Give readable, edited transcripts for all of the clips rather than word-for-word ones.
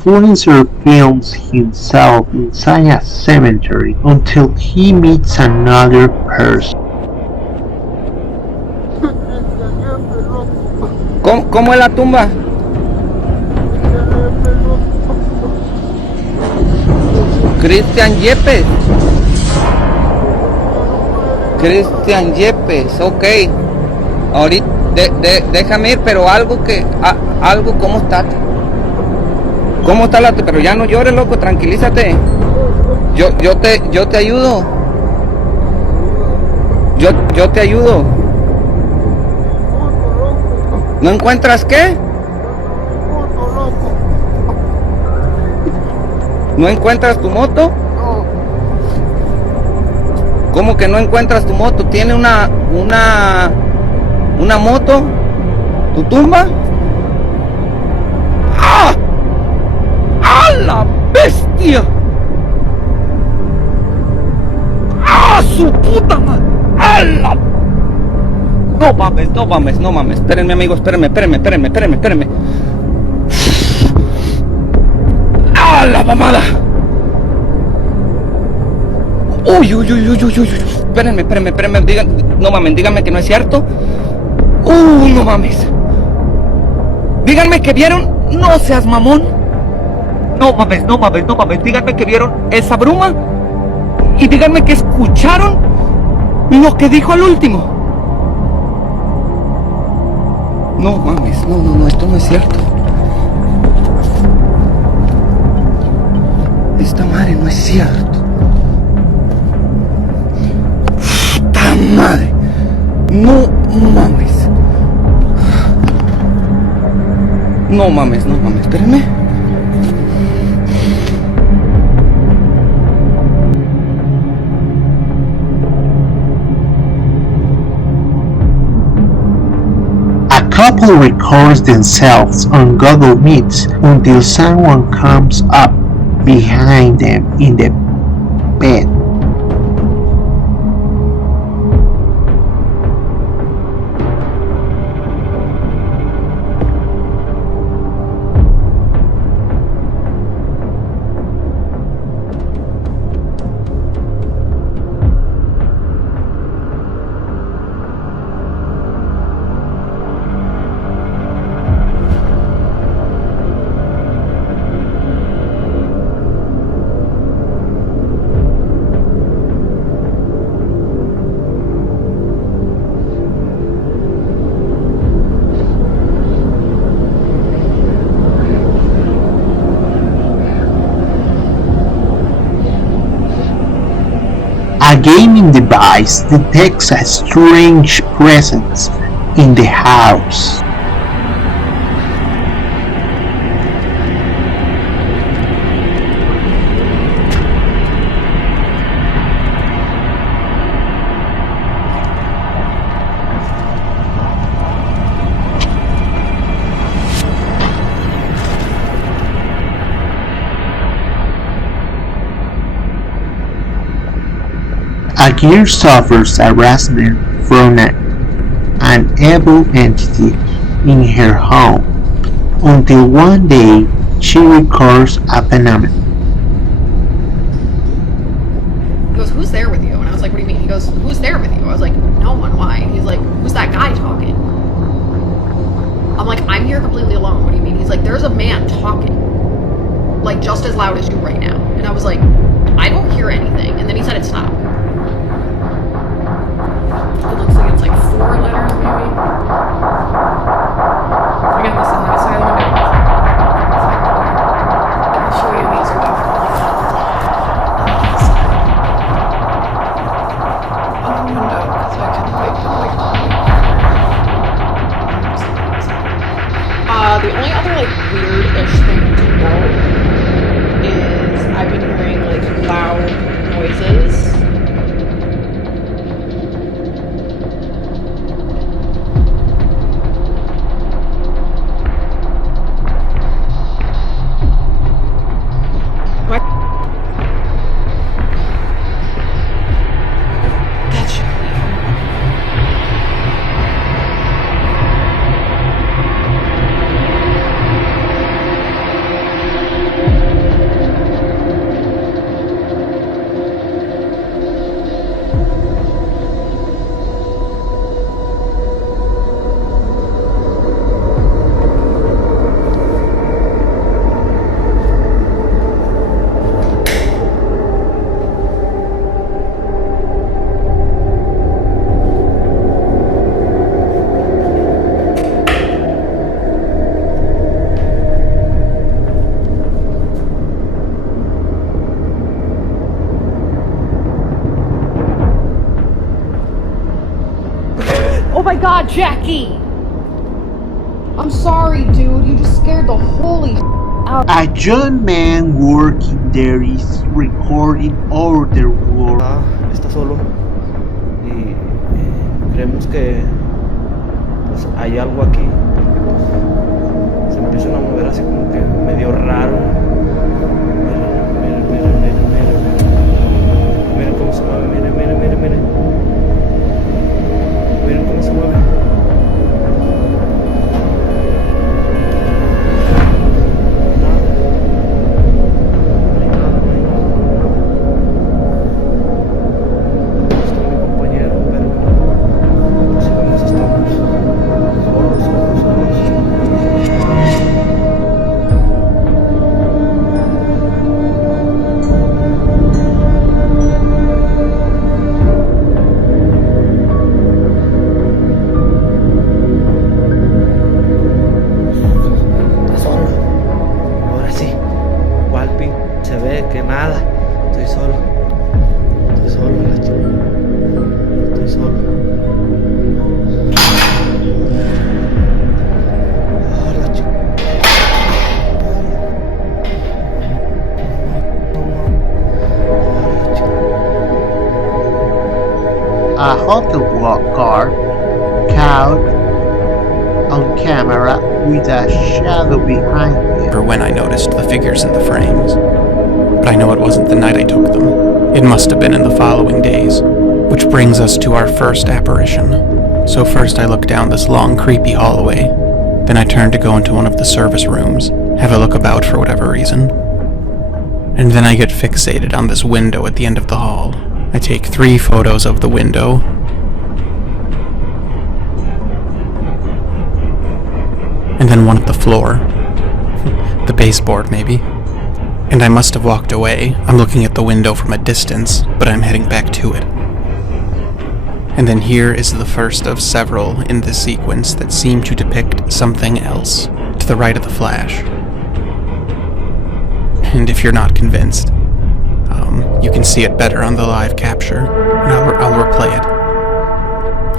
influencer films himself inside a cemetery until he meets another person. ¿Cómo es la tumba? Cristian Yepes. Cristian Yepes, ok. Ahorita, déjame ir, pero algo, ¿cómo está? ¿Cómo está la? Pero ya no llores, loco, tranquilízate. Yo te ayudo. Yo te ayudo. ¿No encuentras qué? ¿No encuentras tu moto? ¿Cómo que no encuentras tu moto? ¿Tiene una moto? ¿Tu tumba? ¡Ah! ¡A la bestia! ¡Ah, su puta madre! ¡A la! No mames. Espérenme, amigos, espérenme. ¡Ah, la mamada! Uy. Espérenme. Díganme que no es cierto. No mames. Díganme que vieron. No seas mamón. No mames. Díganme que vieron esa bruma. Y díganme que escucharon lo que dijo al último. No mames, no, esto no es cierto. Esta madre no es cierto. ¡Puta madre! No mames. No mames, espérenme. A couple records themselves on Google Meet until someone comes up behind them in the bed. A gaming device detects a strange presence in the house. A girl suffers harassment from an evil entity in her home until one day she records a phenomenon. He goes, "Who's there with you?" And I was like, "What do you mean?" He goes, "Who's there with you?" I was like, "No one, why?" He's like, "Who's that guy talking?" I'm like, "I'm here completely alone. What do you mean?" He's like, "There's a man talking, like just as loud as you right now." And I was like, "I don't hear anything." And then he said it stopped. It looks like it's like 4 letters, maybe. Again, this is not a silent window. I'll show you these are definitely on the window, because I can the only other like weird-ish thing to note is I've been my god, Jackie! I'm sorry, dude. You just scared the holy out. A young man working there is recording all the work. Está solo y creemos que pues, hay algo aquí. Se empiezan a mover así como que medio raro. Miren cómo se mueve, miren cómo se mueve. A hotel car caught on camera with a shadow behind it. For when I noticed the figures in the frames. But I know it wasn't the night I took them. It must have been in the following days. Which brings us to our first apparition. So first I look down this long, creepy hallway. Then I turn to go into one of the service rooms, have a look about for whatever reason. And then I get fixated on this window at the end of the hall. I take 3 photos of the window. And then one of the floor. The baseboard, maybe. And I must have walked away. I'm looking at the window from a distance, but I'm heading back to it. And then here is the first of several in this sequence that seem to depict something else, to the right of the flash. And if you're not convinced, you can see it better on the live capture, and I'll replay it.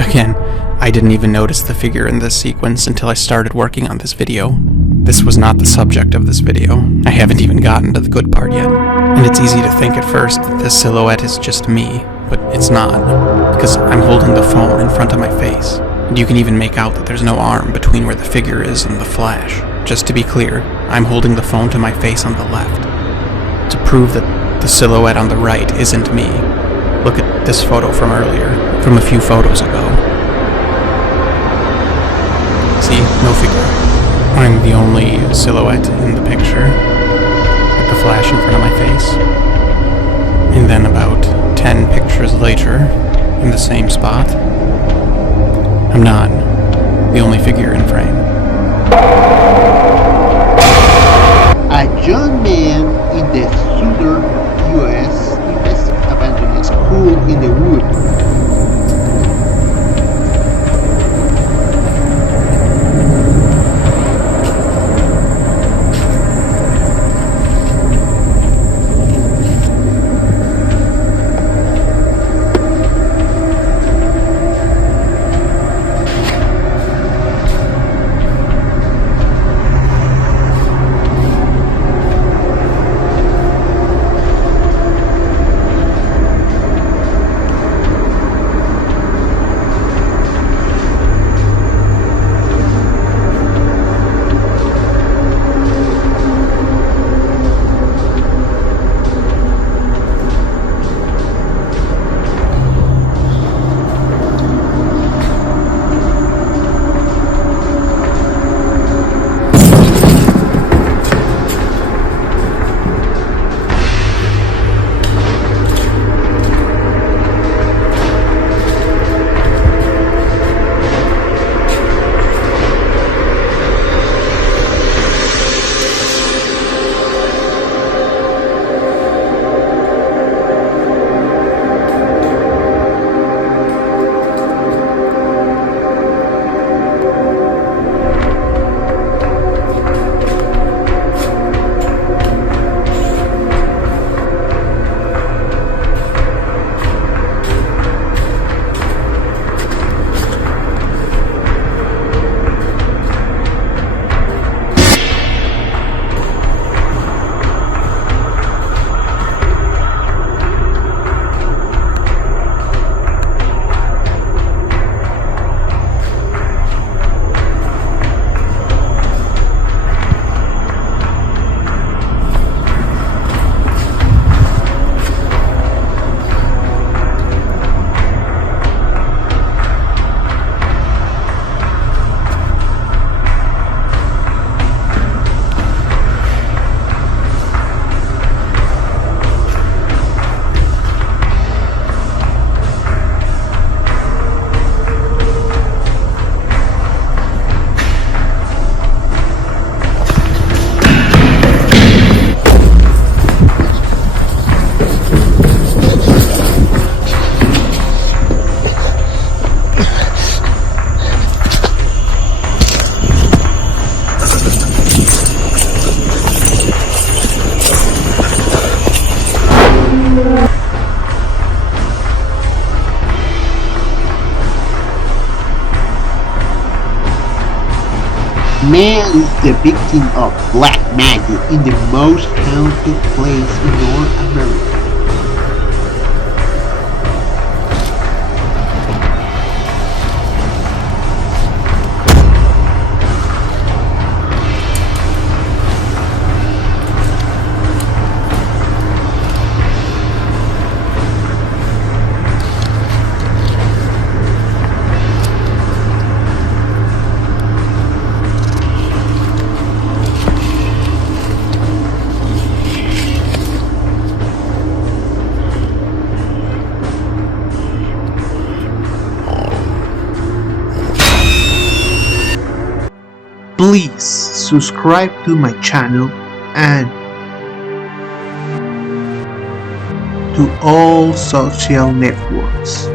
Again, I didn't even notice the figure in this sequence until I started working on this video. This was not the subject of this video. I haven't even gotten to the good part yet. And it's easy to think at first that this silhouette is just me, but it's not, because I'm holding the phone in front of my face. And you can even make out that there's no arm between where the figure is and the flash. Just to be clear, I'm holding the phone to my face on the left. To prove that the silhouette on the right isn't me, look at this photo from earlier, from a few photos ago. See, no figure. I'm the only silhouette in the picture, with the flash in front of my face. And then about 10 pictures later, in the same spot, I'm not the only figure in frame. A young man in the southern U.S. investigates abandoned school in the woods. man is the victim of black magic in the most haunted place in North America. Please subscribe to my channel and to all social networks.